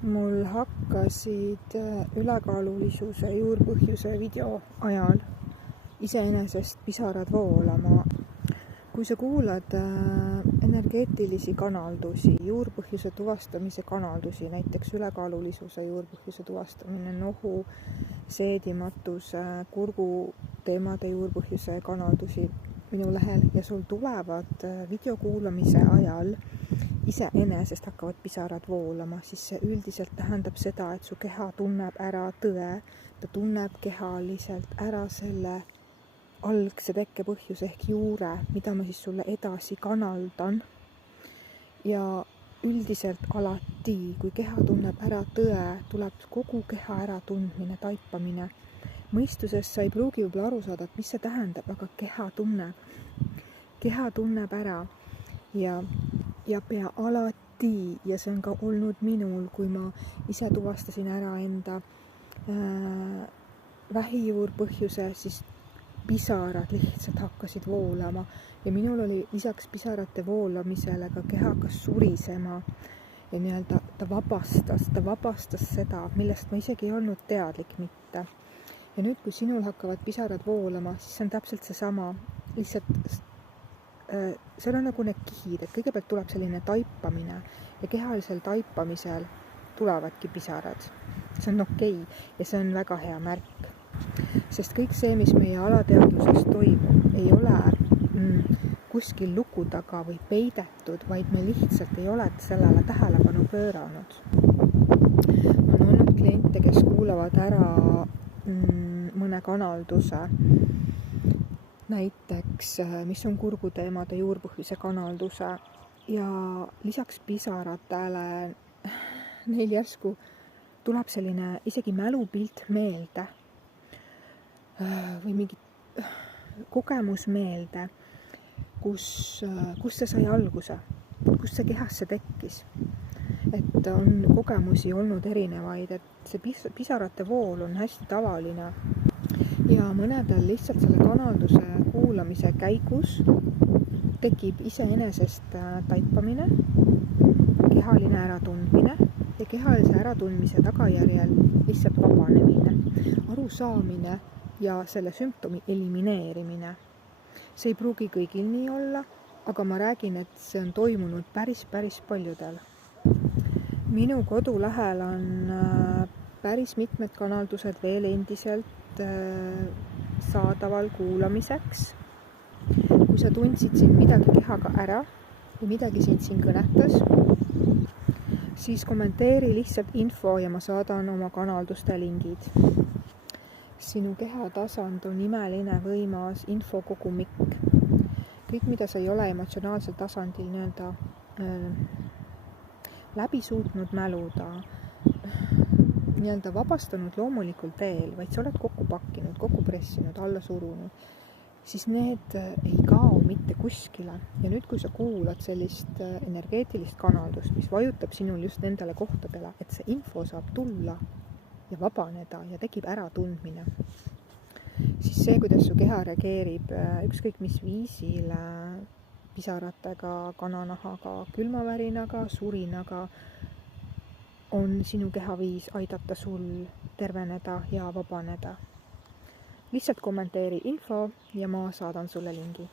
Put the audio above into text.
Mul hakkasid ülekaalulisuse juurpõhjuse video ajal iseenesest pisarad voolama. Kui sa kuulad energeetilisi kanaldusi, juurpõhjuse tuvastamise kanaldusi, näiteks ülekaalulisuse juurpõhjuse tuvastamine, nohu, seedimatuse, kurgu teemade juurpõhjuse kanaldusi minu lehel ja sul tulevad video kuulamise ajal iseenesest hakkavad pisarad voolama, siis see üldiselt tähendab seda, et su keha tunneb ära tõe, ta tunneb kehaliselt ära selle algse tekkepõhjuse ehk juure, mida ma siis sulle edasi kanaldan. Ja üldiselt alati, kui keha tunneb ära tõe, tuleb kogu keha ära tundmine, taipamine. Mõistuses sa ei pruugi võib-olla aru saada, et mis see tähendab, aga keha tunneb ära ja pea alati, ja see on ka olnud minul, kui ma ise tuvastasin ära enda vähijuurpõhjuse, siis pisarad lihtsalt hakkasid voolama ja minul oli lisaks pisarate voolamisele ka keha hakkas surisema ja nii-öelda ta vabastas seda, millest ma isegi ei olnud teadlik mitte. Ja nüüd, kui sinul hakkavad pisarad voolama, siis see on täpselt seesama, lihtsalt seal on nagu need kihid, et kõigepealt tuleb selline taipamine ja kehalisel taipamisel tulevadki pisarad. See on okei ja see on väga hea märk. Sest kõik see, mis meie alateadvuses toimub, ei ole kuskil luku taga või peidetud, vaid me lihtsalt ei ole sellele tähelepanu pööranud. On olnud kliente, kes kuulavad ära mõne kanalduse, näiteks, mis on kurguteemade juurpõhjuse kanalduse ja lisaks pisaratele neil järsku tuleb selline isegi mälupilt meelde või mingi kogemus meelde, kus see sai alguse, kus see kehasse tekkis. Et on kogemusi olnud erinevaid, et see pisarate vool on hästi tavaline. Ja mõnedel lihtsalt selle kanalduse kuulamise käigus tekib iseenesest taipamine, kehaline äratundmine ja kehalise äratundmise tagajärjel lihtsalt vabanemine, arusaamine ja selle sümptomi elimineerimine. See ei pruugi kõigil nii olla, aga ma räägin, et see on toimunud päris paljudel. Minu kodulähel on päris mitmed kanaldused veel endiselt saadaval kuulamiseks. Kui sa tundsid siin midagi kehaga ära ja midagi sind siin kõnetas, siis kommenteeri lihtsalt info ja ma saadan oma kanalduste lingid. Sinu kehatasand on imeline, võimas infokogumik. Kõik, mida sa ei ole emotsionaalsel tasandil nii-öelda läbi suutnud mäluda, nii-öelda vabastanud loomulikul teel, vaid sa oled kokku pakkinud, kokku pressinud, alla surunud, siis need ei kao mitte kuskile. Ja nüüd, kui sa kuulad sellist energeetilist kanaldust, mis vajutab sinul just nendele kohtadele, et see info saab tulla ja vabaneda ja tekib äratundmine, siis see, kuidas su keha reageerib ükskõik mis viisil, pisaratega, kananahaga, külmavärinaga, surinaga, on sinu kehaviis aidata sul terveneda ja vabaneda. Lihtsalt kommenteeri info ja ma saadan sulle lingi.